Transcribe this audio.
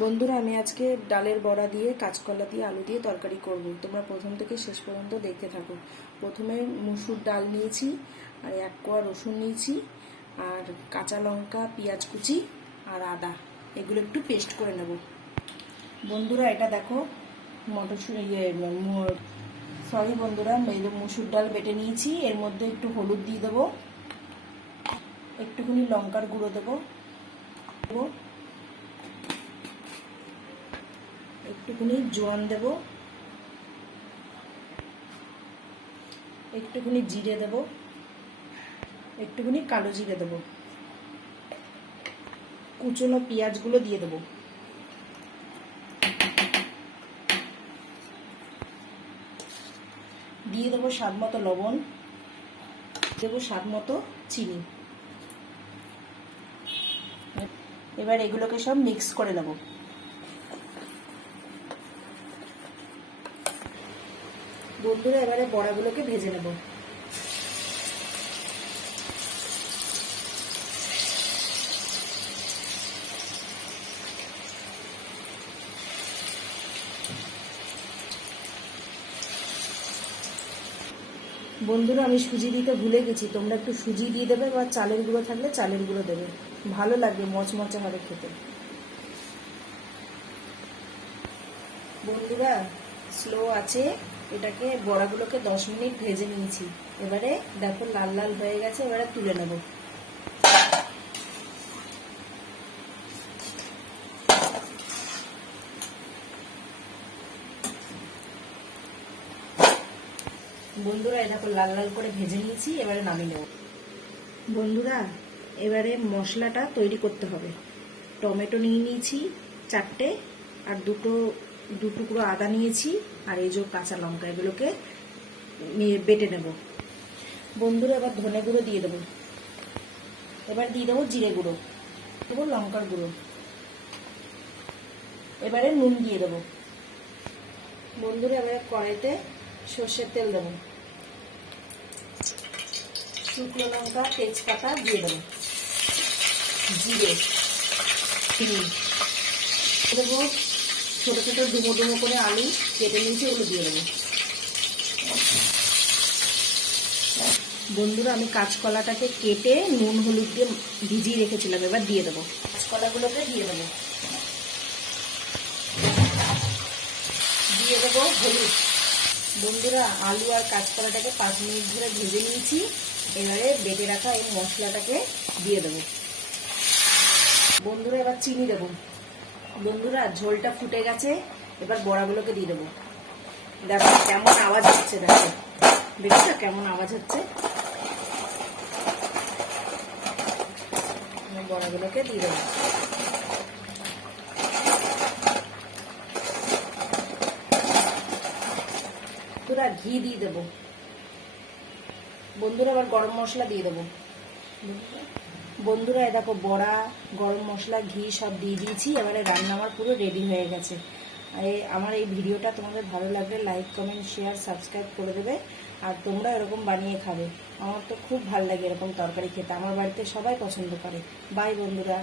বন্ধুরা, আমি আজকে ডালের বড়া দিয়ে কাঁচকলা দিয়ে আলু দিয়ে তরকারি করব। তোমরা প্রথম থেকে শেষ পর্যন্ত দেখতে থাকো। প্রথমে মুসুর ডাল নিয়েছি, আর 1 কোয়া রসুন নিয়েছি, আর কাঁচা লঙ্কা, পেঁয়াজ কুচি আর আদা, এগুলো একটু পেস্ট করে নেব। বন্ধুরা, এটা দেখো বন্ধুরা, মুসুর ডাল বেটে নিয়েছি। এর মধ্যে একটু হলুদ দিয়ে দেবো, একটুখানি লঙ্কার গুঁড়ো দেবো, একটুখানি জোয়ান দেব, একটুখানি জিরে দেব, একটুখানি কালো জিরে দেব, কুচনো পেঁয়াজগুলো দিয়ে দেব, দিয়ে দেবো স্বাদ মতো লবণ, দেবো স্বাদ মতো চিনি। এবার এগুলোকে সব মিক্স করে নেব। বন্ধুরা, এবারে বড়াগুলোকে ভেজে নেব। বন্ধুরা, আমি সুজি দিতে ভুলে গেছি, তোমরা একটু সুজি দিয়ে দেবে বা চালের গুঁড়ো থাকলে চালের গুঁড়ো দেবে, ভালো লাগবে, মচমচে হবে খেতে। বন্ধুরা, স্লো আছে, এটাকে বড়াগুলোকে 10 মিনিট ভেজে নিয়েছি। এবারে দেখো লাল লাল হয়ে গেছে, এবারে তুলে নেব। বন্ধুরা, এই দেখো লাল লাল করে ভেজে নিয়েছি, এবারে নামিয়ে নেব। বন্ধুরা, এবারে মশলাটা তৈরি করতে হবে। টমেটো নিয়ে নিয়েছি 4টে, আর দু টুকরো আদা নিয়েছি, আর এই যে কাঁচা লঙ্কা, এগুলোকে বেটে নেব। বন্ধুরা, এবার ধনে গুঁড়ো দিয়ে দেবো, এবার দিয়ে দেবো জিরে গুঁড়ো, দেবো লঙ্কার গুঁড়ো, এবারে নুন দিয়ে দেবো। বন্ধুরা, এবারে কড়াইতে সর্ষের তেল দেবো, শুকনো লঙ্কা, তেজপাতা দিয়ে দেবো, জিরে, দেবো ছোট ছোট ডুমো ডুমো করে আলু কেটে নিয়েছি, ওগুলো দিয়ে দেবো। বন্ধুরা, আমি কাঁচকলাটাকে কেটে নুন হলুদ দিয়ে ভিজিয়ে রেখেছিলাম, এবার দিয়ে দেবো। কাঁচকলাগুলোকে দিয়ে দেবো, দিয়ে দেবো হলুদ। বন্ধুরা, আলু আর কাঁচকলাটাকে 5 মিনিট ধরে ভেজে নিয়েছি, এবারে বেটে রাখা এই মশলাটাকে দিয়ে দেবো। বন্ধুরা, এবার চিনি দেবো। বন্ধুরা, ঝোলটা ফুটে গেছে, এবার বড়াগুলোকে দিয়ে দেবো। দেখো কেমন আওয়াজ হচ্ছে, দেখো দেখছো কেমন আওয়াজ হচ্ছে। বড়াগুলোকে দিয়ে দেবো। বন্ধুরা, ঘি দিয়ে দেবো। বন্ধুরা, আবার গরম মশলা দিয়ে দেবো। বন্ধুরা, দেখো বড়া, গরম মশলা, ঘি সব দিয়ে দিয়েছি। এবারে রান্না আমার পুরো রেডি হয়ে গেছে। আমার এই ভিডিওটা তোমাদের ভালো লাগলে লাইক, কমেন্ট, শেয়ার, সাবস্ক্রাইব করে দেবে। আর তোমরা এরকম বানিয়ে খাবে। আমার তো খুব ভালো লাগে এরকম তরকারি খেতে, আমার বাড়িতে সবাই পছন্দ করে। বাই বন্ধুরা।